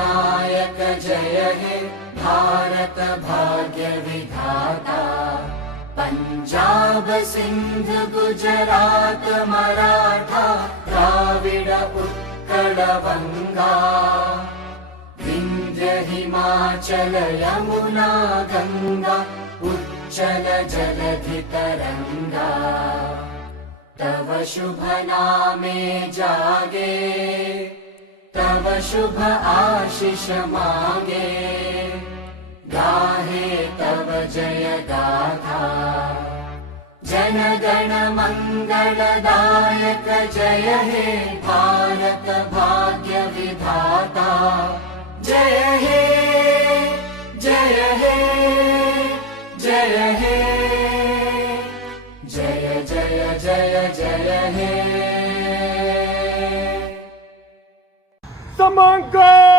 नायक जय हे भारत भाग्य विधाता। पंजाब सिंध गुजरात मराठा द्राविड उत्कल बंगा। विंध्य हिमाचल यमुना गंगा उच्चल जलधि तरंगा। तव शुभ नामे जागे तव शुभ आशीष मागे। गाहे तव जय गाथा जन गण मंगलदायक जय हे भारत भाग्य विधाता। जय हे जय हे जय हे जय जय जय जय हे। Samanga!